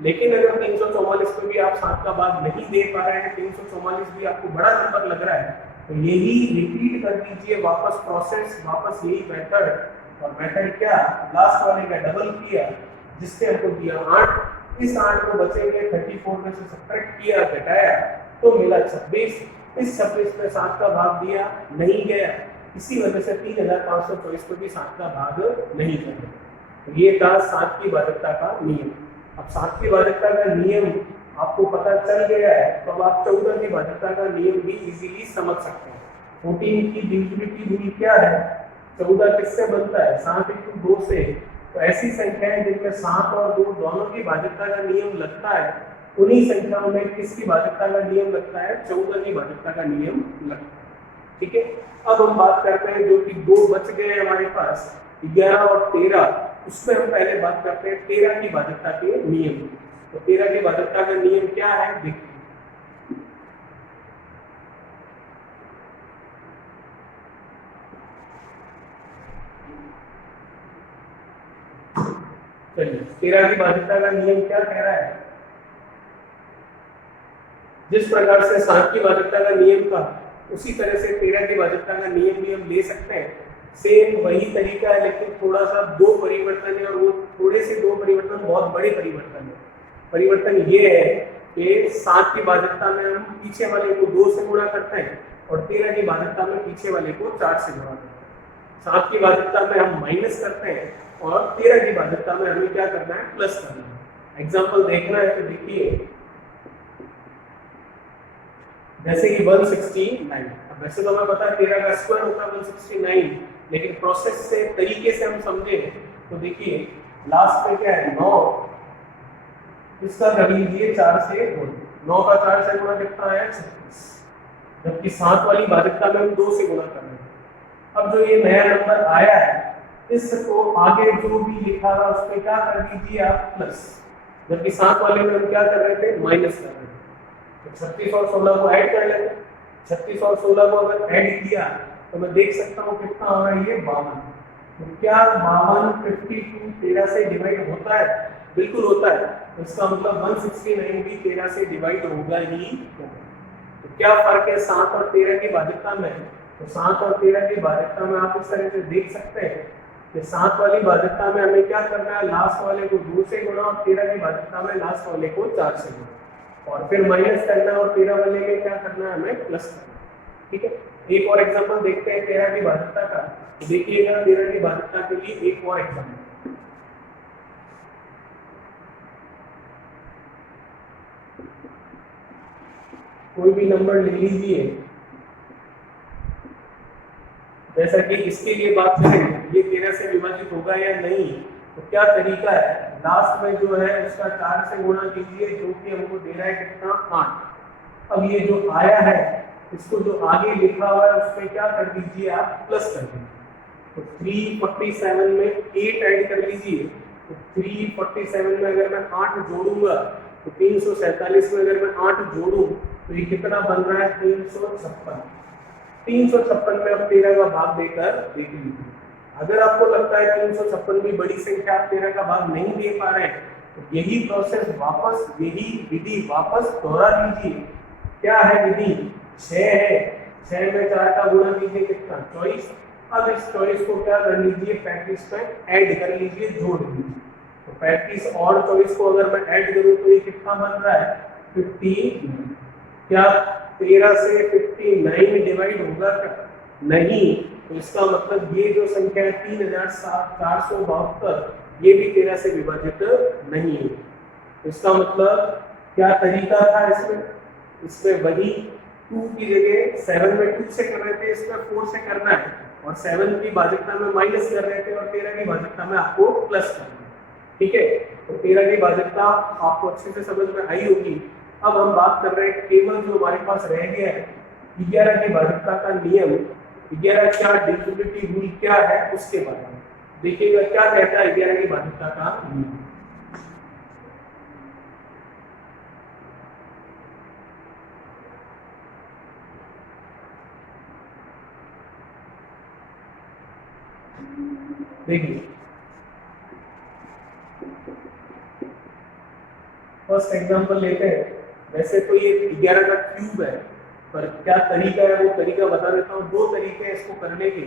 लेकिन अगर 344 में भी आप 7 का भाग नहीं दे पा रहे हैं, 344 भी आपको बड़ा नंबर लग रहा है, तो यही रिपीट कर दीजिए वापस प्रोसेस, वापस यही मेथड। और मेथड क्या, लास्ट वाले का डबल किया जिससे हमको दिया 8, इस 8 को बचेंगे 34 में से सब्ट्रैक्ट किया, घटाया तो मिला 26। इस 26 में 7 का भाग दिया नहीं गया, इसी वजह से 3524 को भी 7 का भाग नहीं गया। तो ये था 7 की भाजकता का नियम। अब 7 की भाजकता का नियम आपको पता चल गया है, तो अब आप 14 की भाजकता का नियम भी इजीली समझ सकते हैं। 14 की डिविजिबिलिटी रूल क्या है, 14 किससे बनता है, 7 × 2 से, तो ऐसी संख्याएं जिनमें 7 और 2 दोनों की भाजकता का नियम लगता है, उन्हीं संख्याओं में किसकी भाजकता का नियम लगता है? 14 की भाजकता का नियम लगता है। ठीक है, अब हम बात करते हैं जो कि 2 बच गए हमारे पास, 11 और 13, उसमें हम पहले बात करते हैं 13 की भाजकता के नियम। तो 13 की भाजकता का नियम क्या है देखिए। चलिए, 13 की भाजकता का नियम क्या कह रहा है? जिस प्रकार से 7 की भाजकता का नियम था, उसी तरह से 13 की भाजकता का नियम भी हम ले सकते हैं। सेम वही तरीका है, लेकिन थोड़ा सा 2 परिवर्तन है, और वो थोड़े से 2 परिवर्तन बहुत बड़े परिवर्तन है। परिवर्तन ये है कि 7 की भाजकता में हम पीछे वाले को 2 से गुणा करते हैं, और 13 की भाजकता में पीछे वाले को 4 से गुणा करते हैं। 7 की भाजकता में हम माइनस करते हैं, और 13 की भाजकता में हमें क्या करना है? प्लस करना है। एग्जाम्पल देखना है तो देखिए, जैसे कि 169, अब वैसे तो हमें पता है 13 का स्क्वायर होता है 169, लेकिन प्रोसेस से तरीके से हम समझे तो देखिए लास्ट में क्या है? 9, इसका कर लीजिए 4 से गुणा, 9 का 4 से गुणा कितना है? 36, जबकि 7 वाली भाजकता में हम 2 से गुणा कर रहे हैं। अब जो ये नया नंबर आया है, इसको आगे जो भी लिखा था उस पर क्या कर दीजिए आप? प्लस, जबकि 7 वाले में हम क्या कर रहे थे? माइनस कर रहे थे। तो 36 और 16 को ऐड कर लेते। 36 और 16 को अगर ऐड किया तो मैं देख सकता हूँ कितना हो रहा है? ये 52। तो क्या 52 52 13 से डिवाइड होता है? बिल्कुल होता है। तो इसका मतलब 169 भी 13 से डिवाइड होगा ही होगा। तो क्या फर्क है 7 और 13 की भाजकता में? तो 7 और 13 की भाजकता में आप इस तरह से देख सकते हैं कि 7 वाली भाजकता में हमें क्या करना है? लास्ट वाले को 2 से गुणा, और 13 की भाजकता में लास्ट वाले को 4 से गुणा, और फिर माइनस करना है, और 13 वाले में क्या करना है? हमें प्लस करना है। ठीक है, एक और एग्जांपल देखते हैं 13 की भाजकता का। तो देखिएगा 13 की भाजकता के लिए एक और एग्जांपल, कोई भी नंबर ले लीजिए। जैसा कि इसके लिए बात करें, ये 13 से विभाजित होगा या नहीं, तो क्या तरीका है? लास्ट में जो है उसका 4 से गुणा कीजिए, जो कि हमको दे रहा है कितना? 8। अब ये जो आया है, इसको जो आगे लिखा हुआ है उस पर क्या कर दीजिए आप? प्लस कर दीजिए। तो 347 में 8 ऐड कर लीजिए। तो 347 में अगर मैं 8 जोड़ूंगा, तो 347 में अगर मैं 8 जोड़ूं तो ये कितना बन रहा है? 356। 356 में अब 13 का भाग देकर देख लीजिए। अगर आपको लगता है 356 भी बड़ी संख्या, आप 13 का भाग नहीं दे पा रहे हैं, तो यही प्रोसेस वापस, यही विधि वापस दोहरा लीजिए। क्या है विधि? 6 है, 6 में 4 का गुणा कीजिए, कितना? 24। अब इस 24 को क्या कर लीजिए? 35 में ऐड कर लीजिए, जोड़ लीजिए। तो 35 और 24 को अगर मैं ऐड करूं तो ये कितना बन रहा है? 50। क्या 13 से 59 डिवाइड होगा क्या? नहीं। तो इसका मतलब ये जो संख्या है 3472, ये भी 13 से विभाजित नहीं है। तो इसका मतलब क्या तरीका था इसमें? इसमें वही 2 की जगह 7 में 2 से कर रहे थे, इसमें 4 से करना है, और 7 की भाजकता में माइनस कर रहे थे, और 13 की भाजकता में आपको प्लस करना है। ठीक है, तो 13 की भाजकता आपको अच्छे से समझ में आई होगी। अब हम बात कर रहे हैं केवल जो हमारे पास रह गया है 11 की भाजकता का नियम, 11 क्या डिविजिबिलिटी रूल क्या है उसके बारे में देखिएगा। क्या कहता है 11 की भाजकता का नियम? देखिए, फर्स्ट एग्जांपल लेते हैं। वैसे तो ये 11 का क्यूब है, पर क्या तरीका है वो तरीका बता देता हूँ। 2 तरीके हैं इसको करने के।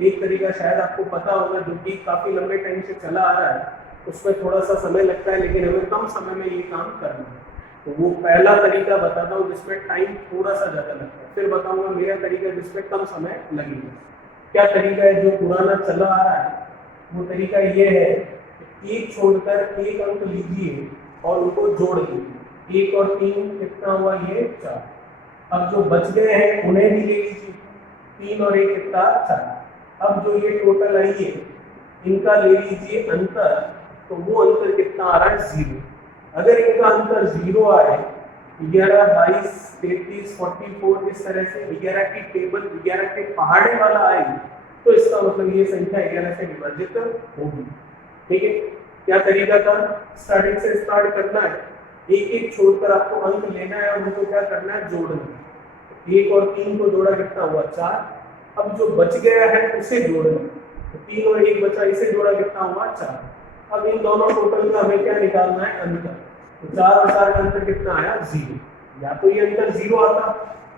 एक तरीका शायद आपको पता होगा, जो कि काफी लंबे टाइम से चला आ रहा है, उसमें थोड़ा सा समय लगता है, लेकिन हमें कम समय में ये काम करना है। तो वो पहला तरीका बताता हूँ जिसमें टाइम थोड़ा सा ज्यादा लगता है, फिर बताऊंगा मेरा तरीका जिसमें कम समय लगेगा। क्या तरीका है जो पुराना चला आ रहा है? वो तरीका ये है, एक छोड़कर एक अंक लीजिए और उनको जोड़ लीजिए। 1 और 3 कितना हुआ? ये 4। अब जो बच गए हैं उन्हें भी ले लीजिए। 3 और 1 कितना? 4। अब जो ये टोटल आई है इनका ले लीजिए अंतर, तो वो अंतर कितना आ रहा है 0। अगर इनका अंतर 0 आए 11, 22, 33, 44 इस तरह से 11 की टेबल 11 के पहाड़े वाला आए, तो इसका मतलब ये संख्या 11 से विभाजित होगी। ठीक है, क्या तरीका था, स्टार्टिंग से स्टार्ट करना है, एक एक छोड़कर आपको अंक लेना है और उनको क्या करना है, जोड़ना है। 1 और 3 को जोड़ा कितना हुआ 4। अब जो बच गया है उसे जोड़ना, तो 3 और 1 बचा, इसे जोड़ा कितना हुआ 4। अब इन दोनों टोटल का हमें क्या निकालना है, अंतर। तो 4 और 4 का अंतर कितना आया 0। या तो ये अंतर 0 आता,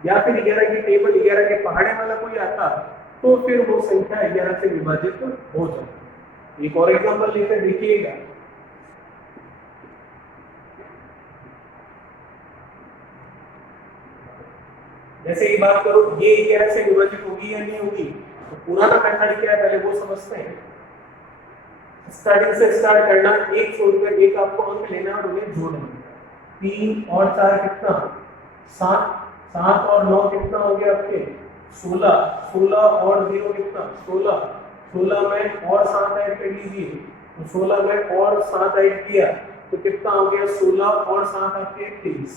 या फिर 11 की टेबल 11 के पहाड़े वाला कोई आता, तो फिर वो संख्या 11 से विभाजित हो जाती। एक और एग्जांपल लेकर देखिएगा। जैसे ये बात करो, ये 11 से विभाजित होगी या नहीं होगी, तो पुराना मेथड क्या है पहले वो समझते हैं। स्टार्टिंग से स्टार्ट करना, एक छोड़कर एक आपको अंक लेना और उन्हें जोड़ना। 3 और 4 कितना 7, 7 और 9 कितना हो गया आपके 16, 16 और 0 कितना 16, 16 में और 7 ऐड कर लीजिए, तो 16 में और 7 ऐड किया तो कितना हो गया 16 और 7 आपके 23।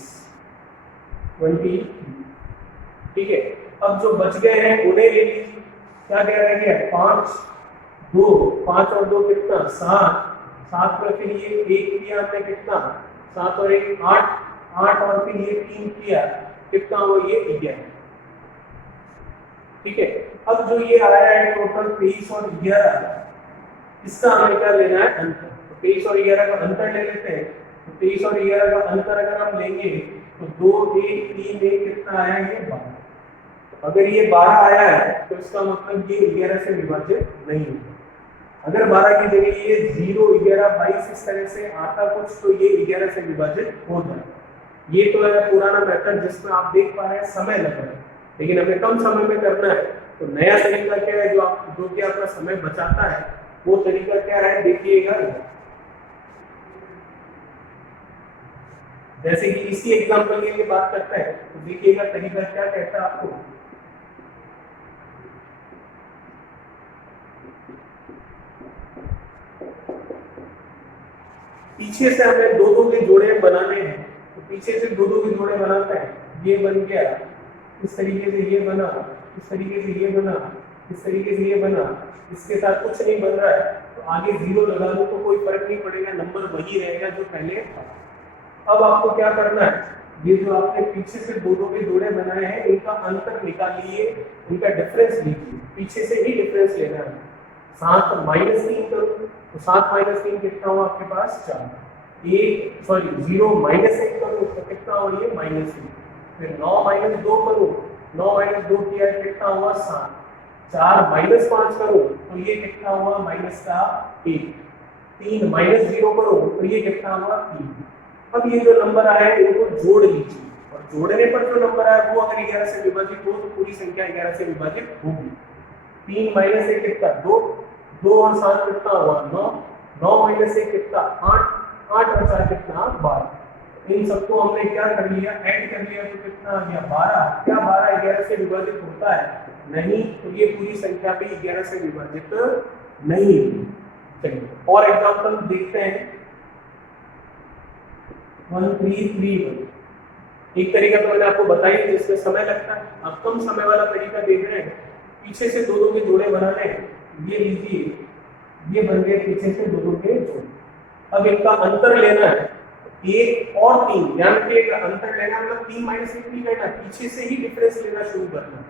ठीक है, अब जो बच गए हैं उन्हें ले लीजिए। क्या कह रहा है 5, 2, 5 और 2 कितना 7, 7 में फिर ये 1 किया हमने कितना 7 और 1 8, 8 और फिर ये 3 किया कितना हो ये 11। ठीक है, अब जो ये आया है टोटल 23 और 11, इसका हमें क्या लेना है अंतर। तो 23 और 11 का अंतर ले लेते हैं। तो 23 और 11 का अंतर अगर हम लेंगे तो 2, 1, 3, 1 कितना आया ये 12। तो अगर ये 12 आया है तो इसका मतलब ये 11 से विभाजित नहीं होगा। अगर 12 की जगह ये 0, 11, 22 इस तरह से आता कुछ, तो ये 11 से विभाजित हो जाएगा। ये तो है पुराना मेथड जिसमें आप देख पा रहे हैं समय लग रहा है, लेकिन हमें कम समय में करना है। तो नया तरीका क्या है जो कि आपका समय बचाता है, वो तरीका क्या है देखिएगा। जैसे कि इसी एग्जांपल के लिए बात करते हैं, तो देखिएगा तरीका क्या कहता है आपको। पीछे से हमें 2-2 के जोड़े बनाने हैं, तो पीछे से 2-2 के जोड़े बनाते हैं। ये बन गया, इस तरीके से ये बना, इस तरीके से ये बना, इस तरीके से ये बना, इसके साथ कुछ नहीं बन रहा है तो आगे 0 लगा दो तो कोई फर्क नहीं पड़ेगा, नंबर वही रहेगा जो पहले था। अब आपको क्या करना है, ये जो आपने पीछे से 2-2 के जोड़े बनाए हैं इनका अंतर निकालिए, इनका डिफरेंस लीजिए, पीछे से ही डिफरेंस लेना है। 7 - 3 करो तो 7 - 3 कितना हुआ आपके पास 4। 0 - 1 करो तो कितना हुआ ये -1। फिर 9 - 2 करो, 9 - 2 किया कितना हुआ 7। 4 - 5 करो तो ये कितना हुआ -1। 3 - 0 करो तो ये कितना हुआ 3। अब ये जो नंबर आया है इनको जोड़ लीजिए, और जोड़ने पर जो नंबर आया वो अगर 11 से विभाजित हो तो पूरी संख्या 11 से विभाजित होगी। 3 - 1 कितना 2, 2 और 7 कितना हुआ 9, 9 - 1 कितना 8, 8 और 4 कितना 12। इन सबको हमने क्या कर लिया, ऐड कर लिया, तो कितना आ गया 12। क्या 12 11 से विभाजित होता है? नहीं, तो ये पूरी संख्या भी 11 से विभाजित नहीं। चलिए और एग्जांपल देखते हैं। 1331 एक तरीका तो मैंने आपको बताया जिसमें समय लगता है। आप कम समय वाला तरीका देख रहे हैं, पीछे से 2-2 के जोड़े बनाने हैं। ये लीजिए, ये बन गए पीछे से 2-2 के जोड़े। अब इनका अंतर लेना है, 1 और 3, ध्यान रखिएगा अंतर लेना मतलब 3 - 1 नहीं करना, पीछे से ही डिफरेंस लेना शुरू करना।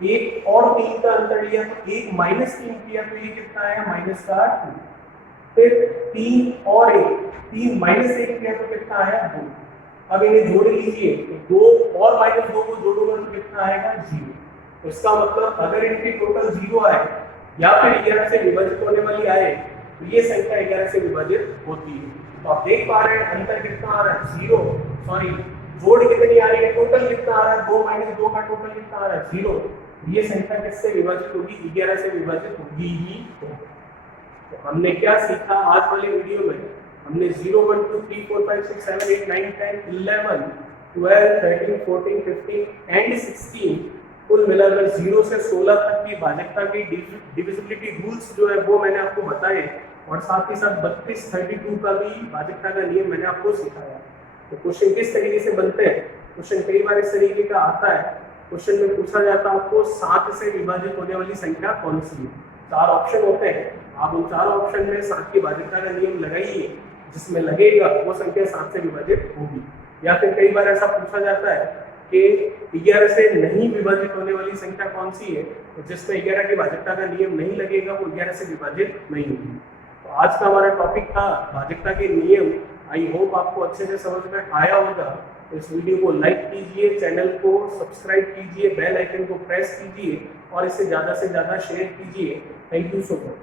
1 और 3 का अंतर लिया तो 1 - 3 किया तो ये कितना आया -2। फिर 3 और 1, 3 - 1 किया तो कितना आया 2। अब इन्हें जोड़ लीजिए तो 2 और -2 को जोड़ोगे तो कितना आएगा 0। तो इसका मतलब अगर इनकी टोटल 0 आए या फिर 11 से विभाजित होने वाली आए तो ये संख्या 11 से विभाजित होती है। तो आप देख पा रहे हैं अंतर कितना आ रहा है 0, सॉरी जोड़ कितनी आ रही है, टोटल कितना आ रहा है 2 - 2 का टोटल कितना आ रहा है 0। ये संख्या किससे विभाजित होगी 11 से विभाजित होगी ही। तो हमने क्या सीखा आज वाले वीडियो में, हमने 0, 1, 2, 3, 4, 5, 6, 7, 8, 9, 10, 11, 12, 13, 14, 15 एंड 16 कुल मिलाकर 0 से 16 तक की भाजकता की डिविजिबिलिटी रूल्स जो है वो मैंने आपको बताए, और साथ ही साथ 32 का भी भाजकता का नियम मैंने आपको सिखाया। तो क्वेश्चन किस तरीके से बनते हैं, क्वेश्चन कई बार इस तरीके का आता है। क्वेश्चन में पूछा जाता है आपको 7 से विभाजित होने वाली संख्या कौन सी है। 4 ऑप्शन होते हैं, आप उन 4 ऑप्शन में 7 की भाजकता का नियम लगाइए, जिसमें लगेगा वो संख्या 7 से विभाजित होगी। या फिर कई बार ऐसा पूछा जाता है कि 11 से नहीं विभाजित होने वाली संख्या कौन सी है, तो जिसमें 11 की भाजकता का नियम नहीं लगेगा वो 11 से विभाजित नहीं होगी। तो आज का हमारा टॉपिक था भाजकता के नियम। आई होप आपको अच्छे से समझ में आया होगा। तो इस वीडियो को लाइक कीजिए, चैनल को सब्सक्राइब कीजिए, बेल आइकन को प्रेस कीजिए और इसे ज़्यादा से ज़्यादा शेयर कीजिए। Thank you so much.